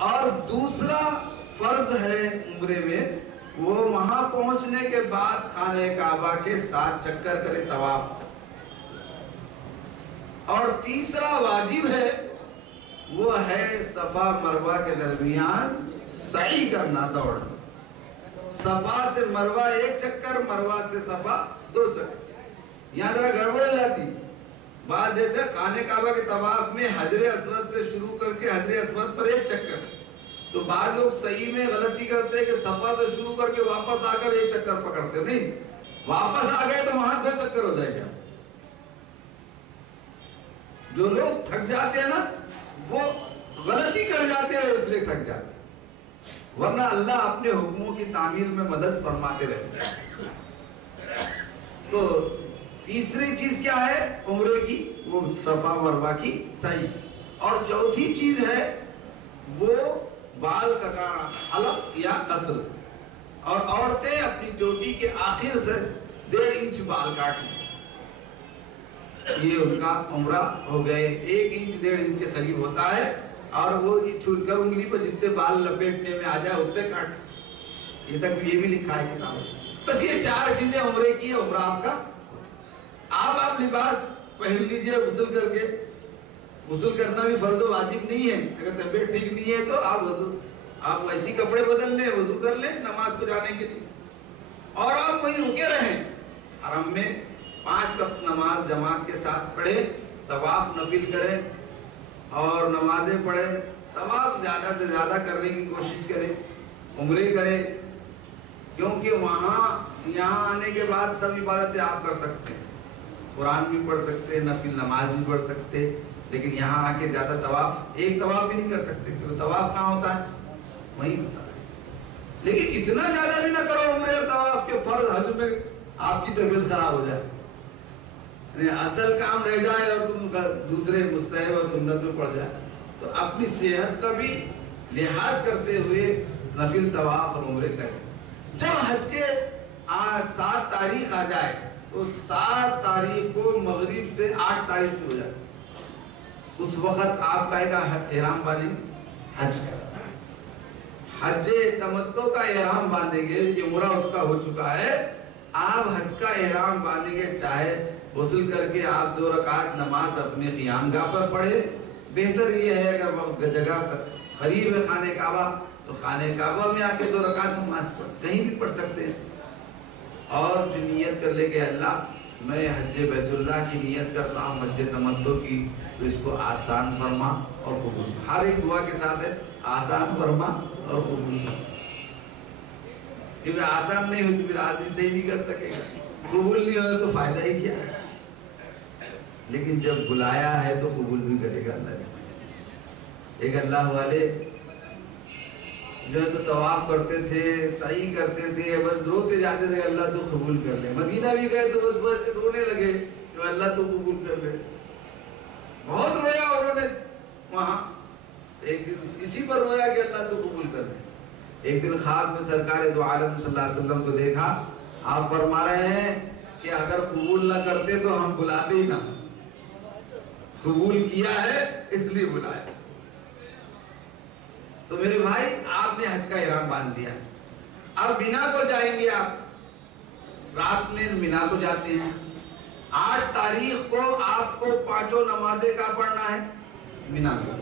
اور دوسرا فرض ہے عمرے میں، وہ وہاں پہنچنے کے بعد خانہ کعبہ کے 7 چکر کرے طواف، اور تیسرا واجب ہے وہ ہے صفا مروہ کے درمیان سعی کرنا، دوڑنا۔ صفا سے مروہ 1 چکر، مروہ سے صفا 2 چکر۔ یہاں ذرا گڑبڑ جاتی بات، جیسے خانہ کعبہ کے طواف میں حجر اسود سے شروع کر کے حجر اسود پر 1 چکر، تو بعض لوگ صحیح میں غلطی کرتے ہیں کہ صفا سے شروع کر کے واپس آ کر 1 چکر پکڑتے، نہیں، واپس آ گئے تو وہاں 2 چکر ہو جائے گا۔ جو لوگ تھک جاتے ہیں نا وہ غلطی کر جاتے ہیں، اس لیے تھک جاتے ہیں، ورنہ اللہ اپنے حکموں کی تعمیل میں مدد فرماتے رہتے ہیں۔ تو تیسری چیز کیا ہے عمرے کی؟ وہ صفا مروہ کی سعی، اور چوتھی چیز ہے وہ بال کٹانا، حلق یا قصر، اور عورتیں اپنی چوٹی کے آخر سے 1.5 انچ بال کاٹیں، یہ ان کا عمرہ ہو گئے۔ 1 انچ 1.5 انچ کے قریب ہوتا ہے، اور وہ چھوٹ کر انگلی پر جتنے بال لپیٹنے میں آ جائے اتنے کاٹ، یہ تک یہ بھی لکھا ہے کتاب میں۔ بس یہ 4 چیزیں عمرے کی، عمرہ آپ کا۔ آپ لباس پہن لیجئے غسل کر کے، غسل کرنا بھی فرض و واجب نہیں ہے، اگر طبیعت ٹھیک نہیں ہے تو آپ ویسی کپڑے بدل لیں، وضو کر لیں نماز کو جانے کے لیے، اور آپ وہیں رکے رہیں حرم میں، 5 وقت نماز جماعت کے ساتھ پڑھیں، طواف نفل کریں اور نمازیں پڑھیں، طواف زیادہ سے زیادہ کرنے کی کوشش کریں، عمرے کریں، کیونکہ یہاں آنے کے بعد سب عبادتیں آپ کر سکتے ہیں، قرآن بھی پڑھ سکتے ہیں، نفل نماز بھی پڑھ سکتے ہیں، لیکن یہاں آ کے زیادہ طواف، ایک طواف بھی نہیں کر سکتے، کیونکہ طواف کہاں ہوتا ہے؟ وہیں ہوتا ہے۔ لیکن اتنا زیادہ بھی نہ کرو عمرے اور طواف کے فرض حج میں آپ کی طبیعت خراب ہو جائے، اصل کام رہ جائے اور تم دوسرے مستحب اور سنت میں پڑ جائے، تو اپنی صحت کا بھی لحاظ کرتے ہوئے نفل طواف اور عمرے کریں۔ جب حج کے 7 تاریخ آ جائے تو 7 تاریخ کو مغرب سے 8 تاریخ ہو جائے، اس وقت آپ کہے گا احرام باندھیں، حج کا حج تمتع کا احرام باندھیں گے، یہ عمرہ اس کا ہو چکا ہے، آپ حج کا احرام باندھیں گے، چاہے غسل کر کے آپ 2 رکعت نماز اپنے قیام گاہ پر پڑھے، بہتر یہ ہے اگر جگہ قریب ہے خانہ کعبہ تو خانہ کعبہ میں آ کے 2 رکعت نماز پڑھ، کہیں بھی پڑھ سکتے ہیں، اور جو نیت کر لے کہ اللہ میں حج بیت اللہ کی نیت کرتا ہوں، حج تمتع کی، تو اس کو آسان فرما اور قبول، ہر ایک دعا کے ساتھ ہے آسان فرما اور قبول فرما، کیونکہ آسان نہیں ہوتی پھر آدمی صحیح نہیں کر سکے گا، قبول نہیں ہوئے تو فائدہ ہی کیا، لیکن جب بلایا ہے تو قبول بھی کرے گا اللہ نے۔ ایک اللہ والے جو ہے تو طواف کرتے تھے، سعی کرتے تھے، بس روتے جاتے تھے اللہ تو قبول کر لے، مدینہ بھی گئے تو بس رونے لگے کہ اللہ تو قبول کر لے، بہت رویا انہوں نے وہاں، ایک دن اسی پر رویا کہ اللہ تو قبول کر لے۔ ایک دن خواب میں سرکار دو عالم صلی اللہ علیہ وسلم کو دیکھا، آپ فرما رہے ہیں کہ اگر قبول نہ کرتے تو ہم بلاتے ہی نہ، قبول کیا ہے اس لیے بلایا۔ تو میرے بھائی آپ نے حج کا احرام باندھ دیا، اب مینا کو جائیں گے، آپ رات میں مینا کو جاتے ہیں، 8 تاریخ کو آپ کو 5 نمازیں کا پڑھنا ہے مینا میں،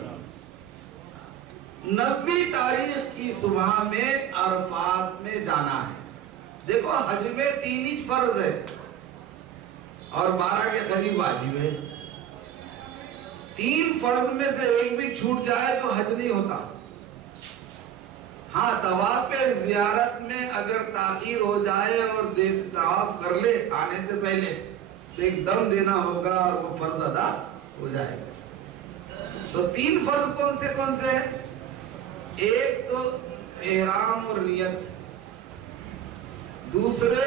90 تاریخ کی صبح میں عرفات میں جانا ہے۔ دیکھو حج میں 3 ہی فرض ہے اور 12 کے قریب واجب ہے، 3 فرض میں سے ایک بھی چھوٹ جائے تو حج نہیں ہوتا۔ ہاں طواف زیارت میں اگر تاخیر ہو جائے اور طواف کر لے آنے سے پہلے تو ایک دم دینا ہوگا اور وہ فرض ادا ہو جائے گا۔ تو 3 فرض کون سے ہیں؟ ایک تو احرام اور نیت، دوسرے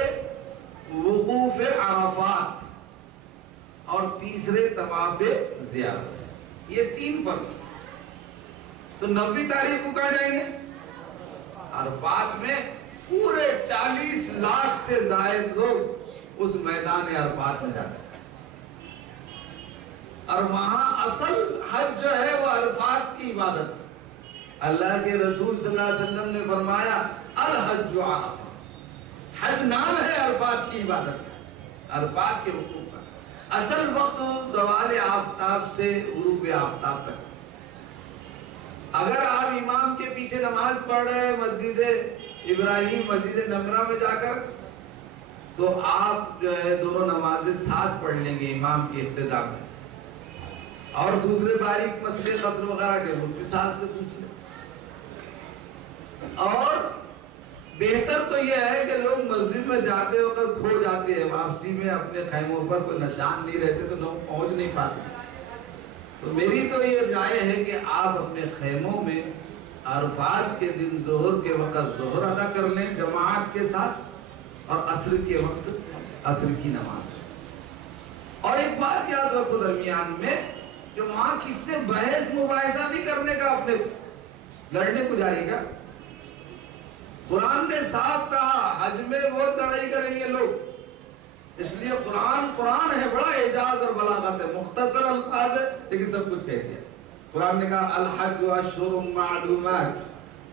وقوف عرفات، اور تیسرے طواف زیارت، یہ 3 فرض۔ تو 90 تاریخ کو کہاں جائیں گے؟ عرفات میں پورے 40 لاکھ سے زائد لوگ اس میدان عرفات میں جاتے ہیں، اور وہاں اصل حج جو ہے وہ عرفات کی عبادت، اللہ کے رسول صلی اللہ علیہ وسلم نے فرمایا الحج عرفہ، حج نام ہے عرفات کی عبادت کا، عرفات کے حقوق کا۔ اصل وقت زوال آفتاب سے غروب آفتاب تک۔ اگر آپ امام کے پیچھے نماز پڑھ رہے ہیں مسجد ابراہیم مسجد نمرہ میں جا کر، تو آپ جو ہے دونوں نمازیں ساتھ پڑھ لیں گے امام کی ابتدا میں، اور دوسرے باریک مسئلے قصر وغیرہ کے مفتی صاحب سے پوچھ لیں۔ اور بہتر تو یہ ہے کہ لوگ مسجد میں جاتے وقت کھو جاتے ہیں، واپسی میں اپنے خیموں پر کوئی نشان نہیں رہتے تو لوگ پہنچ نہیں پاتے۔ تو میری تو یہ رائے ہے کہ آپ اپنے خیموں میں عرفات کے دن ظہر کے وقت ظہر ادا کر لیں جماعت کے ساتھ، اور عصر کے وقت عصر کی نماز۔ اور ایک بات یاد رکھو درمیان میں، جو وہاں کس سے بحث مباحثہ نہیں کرنے کا، اپنے لڑنے کو جاری کا۔ قرآن نے صاف کہا حج میں وہ لڑائی کریں گے لوگ، اس لیے قرآن ہے، بڑا اعجاز اور بلاغت ہے، مختصر الفاظ ہے لیکن سب کچھ کہتے ہیں۔ قرآن نے کہا الحج اشہر معلومات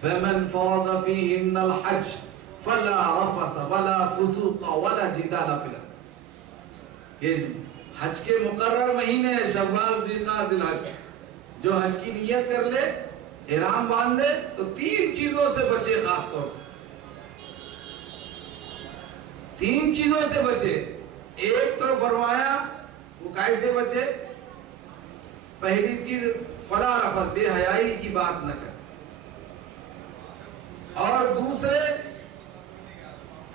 فمن فرض فیہن الحج فلا رفث ولا فسوق ولا جدال فی الحج۔ یہ حج کے مقرر مہینے ہیں، شوال، ذوالقعدہ، ذوالحج۔ جو حج کی نیت کر لے، احرام باندھ لے، تو 3 چیزوں سے بچے، خاص طور پر 3 چیزوں سے بچے۔ ایک تو فرمایا وہ کیسے بچے؟ پہلی چیز فلا رفث، بے حیائی کی بات نہ کرے، اور دوسرے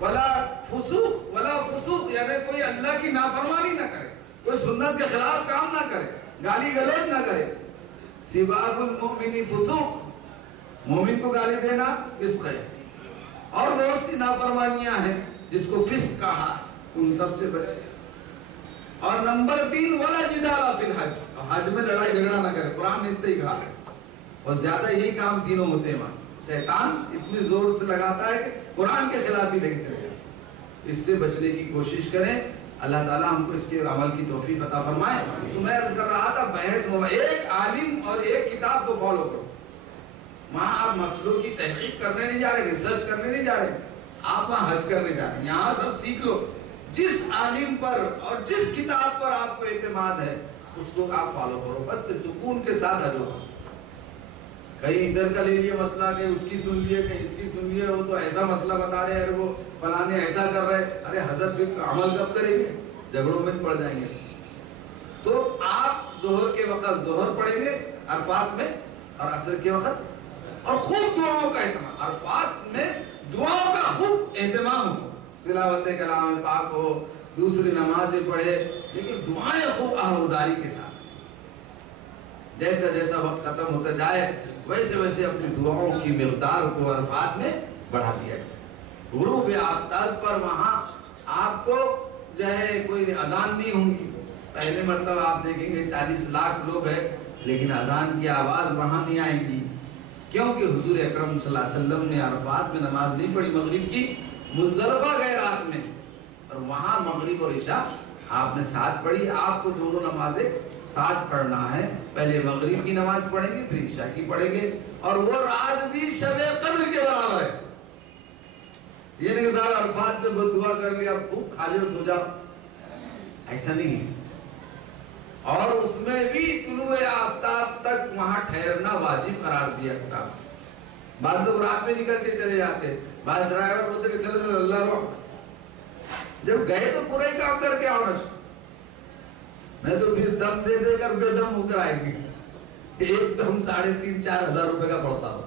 ولا فسوق، ولا فسوق یعنی کوئی اللہ کی نافرمانی نہ کرے، کوئی سنت کے خلاف کام نہ کرے، گالی گلوچ نہ کرے۔ سباب المؤمن فسوق، مومن کو گالی دینا فسق ہے، اور بہت سی نافرمانیاں ہیں جس کو فسق کہا، ان سب سے بچے۔ اور نمبر 3 ولا جدال فی الحج، حج میں لڑائی جھگڑا نہ کرے، قرآن نے اتنا ہی کہا ہے۔ اور زیادہ یہی کام تینوں ہوتے ہیں وہاں، شیطان اتنی زور سے لگاتا ہے کہ قرآن کے خلاف ہی لگ چلے۔ اس سے بچنے کی کوشش کریں، اللہ تعالیٰ ہم کو اس کے عمل کی توفیق عطا فرمائے۔ تو میں عرض کر رہا تھا بحث ایک عالم اور ایک کتاب کو فالو کرو۔ وہاں آپ مسئلوں کی تحقیق کرنے نہیں جا رہے، ریسرچ کرنے نہیں جا رہے، آپ وہاں حج کرنے جا رہے ہیں۔ یہاں سب سیکھ لو، جس عالم پر اور جس کتاب پر آپ کو اعتماد ہے اس کو آپ فالو کرو، بس سکون کے ساتھ حج ہو۔ کہیں ادھر کا لے لیے مسئلہ کہ اس کی سن لیے، کہیں اس کی سن لیے، وہ تو ایسا مسئلہ بتا رہے ہیں، وہ فلانے ایسا کر رہے ہیں، ارے حضرت پھر عمل کب کریں گے؟ جھگڑوں میں پڑ جائیں گے۔ تو آپ ظہر کے وقت ظہر پڑھیں گے عرفات میں، اور عصر کے وقت، اور خوب دعاؤں کا اہتمام، عرفات میں دعاؤں کا خوب اہتمام ہو، تلاوت کلام پاک ہو، دوسری نمازیں پڑھے، لیکن دعائیں خوب آہوزاری کے ساتھ۔ جیسا جیسا وقت ختم ہوتا جائے ویسے ویسے اپنی دعاؤں کی مقدار کو عرفات میں بڑھا دیا جائے۔ غروب آفتاب پر وہاں آپ کو جو ہے کوئی اذان نہیں ہوں گی۔ پہلے مرتبہ آپ دیکھیں گے 40 لاکھ لوگ ہیں، لیکن اذان کی آواز وہاں نہیں آئے گی، کیونکہ حضور اکرم صلی اللہ علیہ وسلم نے عرفات میں نماز نہیں پڑھی مغرب کی، مزدلفہ گئے رات میں، اور وہاں مغرب اور عشاء آپ نے ساتھ پڑھی۔ آپ کو دونوں نمازیں ساتھ پڑھنا ہے، پہلے مغرب کی نماز پڑھیں گے پھر عشاء کی پڑھیں گے، اور وہ رات بھی شب قدر کے برابر ہے۔ یہ نہیں کہ صاحب عرفات میں بد دعا کر لیا خوب کھا لو سو جاؤ، ایسا نہیں ہے۔ اور اس میں بھی طلوع آفتاب تک وہاں ٹھہرنا واجب قرار دیا تھا۔ بعض لوگ رات میں نکل کے چلے جاتے، بعض ڈرائیور بولتے کہ چلو اللہ رو، جب گئے تو پورا ہی کام کر کے آؤ، نہیں تو پھر دم دے دے کر بے دم ہو کر آئیں گے۔ ایک دم 3,500-4 ہزار روپے کا پڑتا ہو۔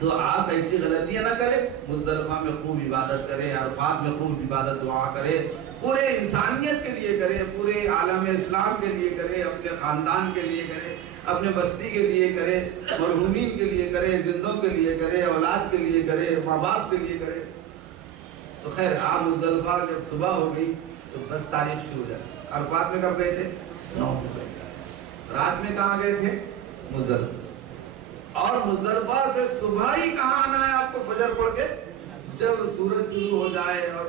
تو آپ ایسی غلطیاں نہ کریں، مزدلفہ میں خوب عبادت کریں، عرفات میں خوب عبادت دعا کریں، پورے انسانیت کے لیے کریں، پورے عالم اسلام کے لیے کریں، اپنے خاندان کے لیے کریں، اپنے بستی کے لیے کریں، مرحومین کے لیے کریں، زندوں کے لیے کریں، اولاد کے لیے کریں، ماں باپ کے لیے کریں۔ تو خیر آپ مزدلفہ جب صبح ہو گئی تو 10 تاریخ شروع ہو جائے۔ عرفات میں کب گئے تھے؟ 9 کو گئے۔ رات میں کہاں گئے تھے؟ مزدلفہ۔ اور مزدلفہ سے صبح ہی کہاں آنا ہے آپ کو؟ فجر پڑھ کے جب سورج شروع ہو جائے اور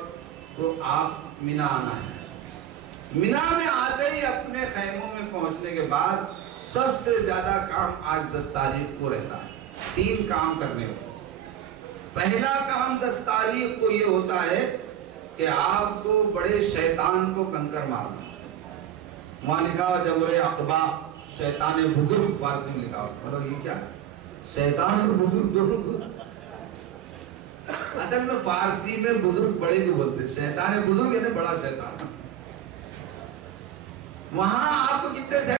تو آپ مینا آنا ہے۔ مینا میں آتے ہی اپنے خیموں میں پہنچنے کے بعد سب سے زیادہ کام آج 10 تاریخ کو رہتا ہے، 3 کام کرنے کو۔ پہلا کام 10 تاریخ کو یہ ہوتا ہے کہ آپ کو بڑے شیطان کو کنکر مارنا۔ وہاں لکھا ہوا جمرہ عقبہ، شیطان بزرگ فارسی میں لکھا ہوا، مطلب یہ کیا؟ شیطان اور بزرگ۔ اصل میں فارسی میں بزرگ بڑے کو بولتے، شیطان بزرگ یعنی بڑا شیطان۔ وہاں آپ کو کتنے